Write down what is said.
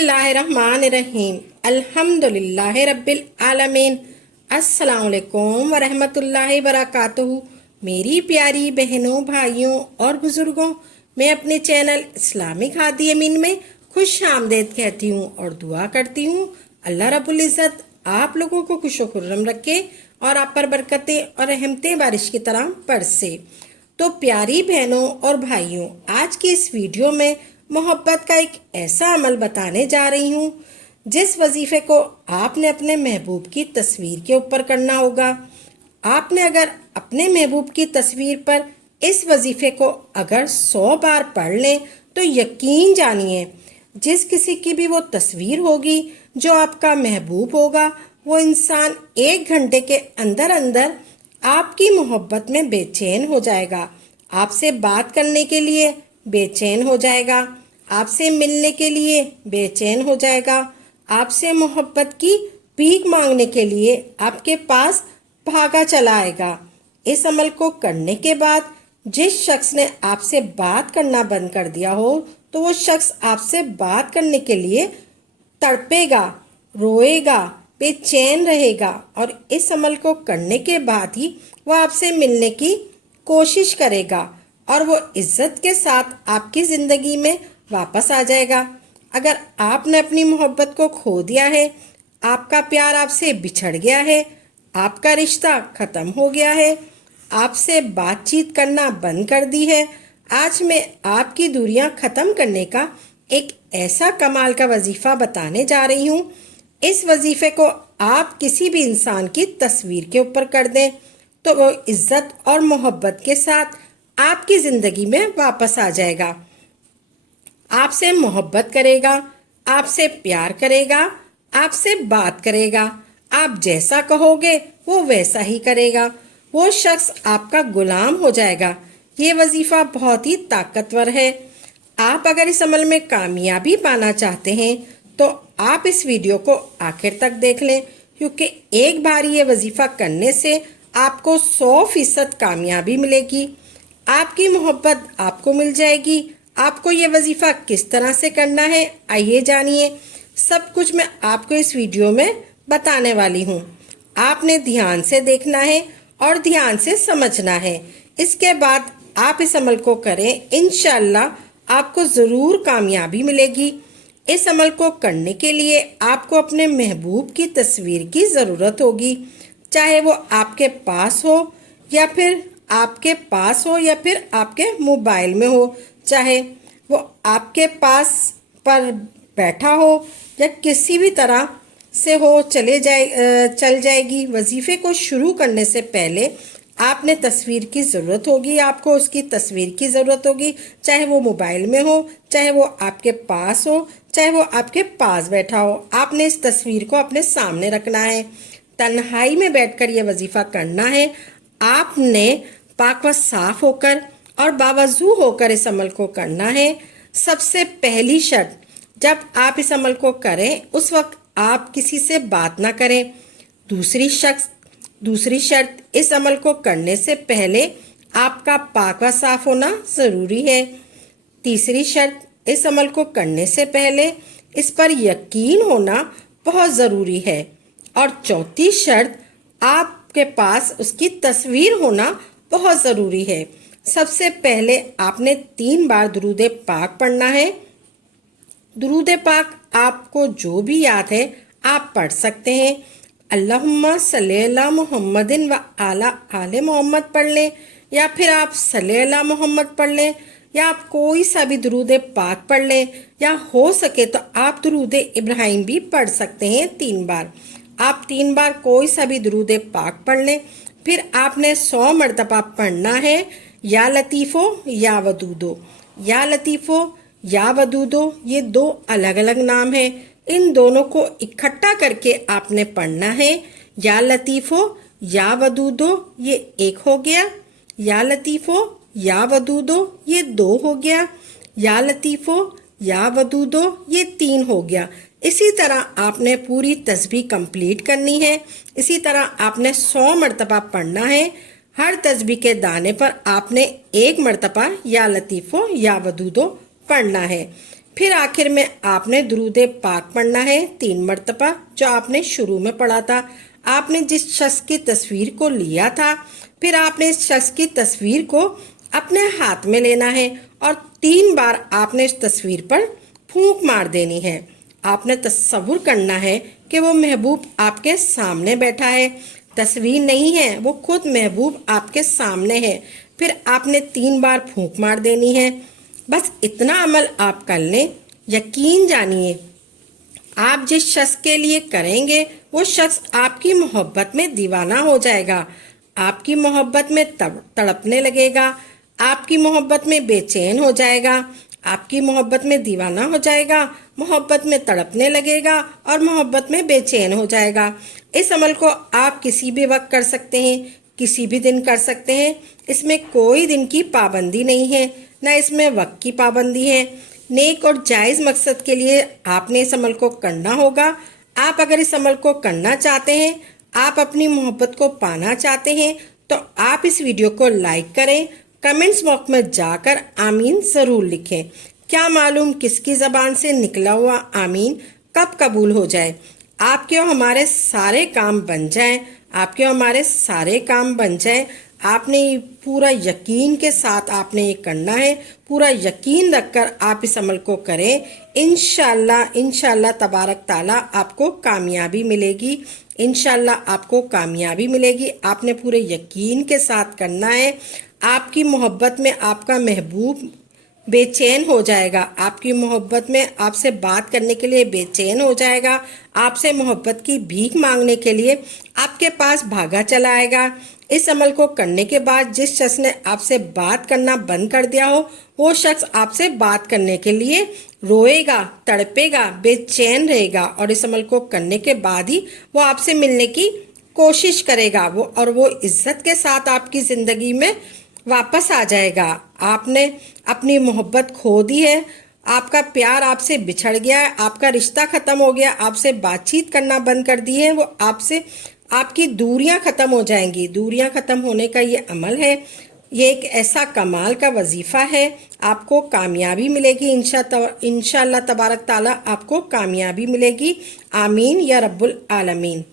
बिस्मिल्लाहिर्रहमानिर्रहीम अल्हम्दुलिल्लाहि रब्बिल आलमीन अस्सलाम वालेकुम वरहमतुल्लाहि वबरकातुहू। मेरी प्यारी बहनों, भाइयों और बुज़ुर्गों, मैं अपने चैनल इस्लामिक हादी अमीन में खुश आमदेद कहती हूँ और दुआ करती हूँ अल्लाह रब्बुल इज़्ज़त आप लोगों को खुश खुर्रम रखे और आप पर बरकतें और रहमतें बारिश की तरह बरसे। तो प्यारी बहनों और भाइयों, आज की इस वीडियो में मोहब्बत का एक ऐसा अमल बताने जा रही हूँ जिस वजीफे को आपने अपने महबूब की तस्वीर के ऊपर करना होगा। आपने अगर अपने महबूब की तस्वीर पर इस वजीफे को अगर 100 बार पढ़ लें तो यकीन जानिए जिस किसी की भी वो तस्वीर होगी जो आपका महबूब होगा, वो इंसान 1 घंटे के अंदर अंदर आपकी मोहब्बत में बेचैन हो जाएगा, आपसे बात करने के लिए बेचैन हो जाएगा, आपसे मिलने के लिए बेचैन हो जाएगा, आपसे मोहब्बत की भीख मांगने के लिए आपके पास भागा चला आएगा। इस अमल को करने के बाद जिस शख्स ने आपसे बात करना बंद कर दिया हो तो वो शख्स आपसे बात करने के लिए तड़पेगा, रोएगा, बेचैन रहेगा और इस अमल को करने के बाद ही वो आपसे मिलने की कोशिश करेगा और वो इज्जत के साथ आपकी ज़िंदगी में वापस आ जाएगा। अगर आपने अपनी मोहब्बत को खो दिया है, आपका प्यार आपसे बिछड़ गया है, आपका रिश्ता ख़त्म हो गया है, आपसे बातचीत करना बंद कर दी है, आज मैं आपकी दूरियां ख़त्म करने का एक ऐसा कमाल का वजीफ़ा बताने जा रही हूँ। इस वजीफ़े को आप किसी भी इंसान की तस्वीर के ऊपर कर दें तो वो इज्जत और मोहब्बत के साथ आपकी ज़िंदगी में वापस आ जाएगा, आपसे मोहब्बत करेगा, आपसे प्यार करेगा, आपसे बात करेगा, आप जैसा कहोगे वो वैसा ही करेगा, वो शख्स आपका गुलाम हो जाएगा। ये वजीफ़ा बहुत ही ताकतवर है। आप अगर इस अमल में कामयाबी पाना चाहते हैं तो आप इस वीडियो को आखिर तक देख लें, क्योंकि एक बार ये वजीफ़ा करने से आपको 100% कामयाबी मिलेगी, आपकी मोहब्बत आपको मिल जाएगी। आपको ये वजीफ़ा किस तरह से करना है आइए जानिए। सब कुछ मैं आपको इस वीडियो में बताने वाली हूँ। आपने ध्यान से देखना है और ध्यान से समझना है। इसके बाद आप इस अमल को करें, इंशाअल्लाह आपको ज़रूर कामयाबी मिलेगी। इस अमल को करने के लिए आपको अपने महबूब की तस्वीर की ज़रूरत होगी, चाहे वो आपके पास हो या फिर आपके मोबाइल में हो, चाहे वो आपके पास पर बैठा हो या किसी भी तरह से हो चल जाएगी। वजीफ़े को शुरू करने से पहले आपने तस्वीर की ज़रूरत होगी, आपको उसकी तस्वीर की ज़रूरत होगी, चाहे वो मोबाइल में हो, चाहे वो आपके पास हो, चाहे वो आपके पास बैठा हो। आपने इस तस्वीर को अपने सामने रखना है, तन्हाई में बैठकर ये वजीफ़ा करना है। आपने पाक व साफ़ होकर और बावजू होकर इस अमल को करना है। सबसे पहली शर्त, जब आप इस अमल को करें उस वक्त आप किसी से बात ना करें। दूसरी शर्त, इस अमल को करने से पहले आपका पाक व साफ़ होना ज़रूरी है। तीसरी शर्त, इस अमल को करने से पहले इस पर यकीन होना बहुत ज़रूरी है। और चौथी शर्त, आपके पास उसकी तस्वीर होना बहुत ज़रूरी है। सबसे पहले आपने 3 बार दुरूद पाक पढ़ना है। दुरूद पाक आपको जो भी याद है आप पढ़ सकते हैं। अल्लाहुम्मा सल्ली अला मुहम्मदिन व आला आले मोहम्मद पढ़ लें, या फिर आप सल्ली अला मोहम्मद पढ़ लें, या आप कोई सा भी दुरूद पाक पढ़ लें, या हो सके तो आप दुरूद इब्राहिम भी पढ़ सकते हैं 3 बार। आप 3 बार कोई सा भी दुरूद पाक पढ़ लें। फिर आपने 100 मरतबा पढ़ना है या लतीफ़ो या वदूदो। या लतीफ़ो या वदूदो ये 2 अलग अलग नाम हैं, इन दोनों को इकट्ठा करके आपने पढ़ना है। या लतीफ़ो या वदूदो ये 1 हो गया, या लतीफ़ो या वदूदो ये 2 हो गया, या लतीफ़ो या वदूदो ये 3 हो गया। इसी तरह आपने पूरी तस्बीह कंप्लीट करनी है। इसी तरह आपने 100 मरतबा पढ़ना है। हर तस्बीह के दाने पर आपने 1 मरतबा या लतीफ़ो या वदूदो पढ़ना है। फिर आखिर में आपने दुरूद पाक पढ़ना है 3 मरतबा, जो आपने शुरू में पढ़ा था। आपने जिस शख्स की तस्वीर को लिया था, फिर आपने इस शख्स की तस्वीर को अपने हाथ में लेना है और 3 बार आपने इस तस्वीर पर फूंक मार देनी है। आपने तसव्वुर करना है कि वो महबूब आपके सामने बैठा है, तस्वीर नहीं है, वो खुद महबूब आपके सामने है। फिर आपने 3 बार फूंक मार देनी है। बस इतना अमल आप कर लें, यकीन जानिए आप जिस शख्स के लिए करेंगे वो शख्स आपकी मोहब्बत में दीवाना हो जाएगा, आपकी मोहब्बत में तड़पने लगेगा, आपकी मोहब्बत में बेचैन हो जाएगा, आपकी मोहब्बत में दीवाना हो जाएगा, मोहब्बत में तड़पने लगेगा और मोहब्बत में बेचैन हो जाएगा। इस अमल को आप किसी भी वक्त कर सकते हैं, किसी भी दिन कर सकते हैं। इसमें कोई दिन की पाबंदी नहीं है, ना इसमें वक्त की पाबंदी है। नेक और जायज़ मकसद के लिए आपने इस अमल को करना होगा। आप अगर इस अमल को करना चाहते हैं, आप अपनी मोहब्बत को पाना चाहते हैं, तो आप इस वीडियो को लाइक करें, कमेंट्स बॉक्स में जाकर आमीन ज़रूर लिखें। क्या मालूम किसकी ज़बान से निकला हुआ आमीन कब कबूल हो जाए, आपके और हमारे सारे काम बन जाएं, आपके और हमारे सारे काम बन जाएं। आपने पूरा यकीन के साथ आपने ये करना है, पूरा यकीन रखकर आप इस अमल को करें। इंशाल्लाह तबारक ताला आपको कामयाबी मिलेगी, इंशाल्लाह आपको कामयाबी मिलेगी। आपने पूरे यकीन के साथ करना है। आपकी मोहब्बत में आपका महबूब बेचैन हो जाएगा, आपकी मोहब्बत में आपसे बात करने के लिए बेचैन हो जाएगा, आपसे मोहब्बत की भीख मांगने के लिए आपके पास भागा चला आएगा। इस अमल को करने के बाद जिस शख्स ने आपसे बात करना बंद कर दिया हो, वो शख्स आपसे बात करने के लिए रोएगा, तड़पेगा, बेचैन रहेगा और इस अमल को करने के बाद ही वो आपसे मिलने की कोशिश करेगा। वो इज्जत के साथ आपकी ज़िंदगी में वापस आ जाएगा। आपने अपनी मोहब्बत खो दी है, आपका प्यार आपसे बिछड़ गया है, आपका रिश्ता ख़त्म हो गया, आपसे बातचीत करना बंद कर दी है, वो आपसे आपकी दूरियां ख़त्म हो जाएंगी। दूरियां ख़त्म होने का ये अमल है, ये एक ऐसा कमाल का वजीफ़ा है। आपको कामयाबी मिलेगी, इंशाअल्लाह तबारक ताला आपको कामयाबी मिलेगी। आमीन या रब्बुल आलमीन।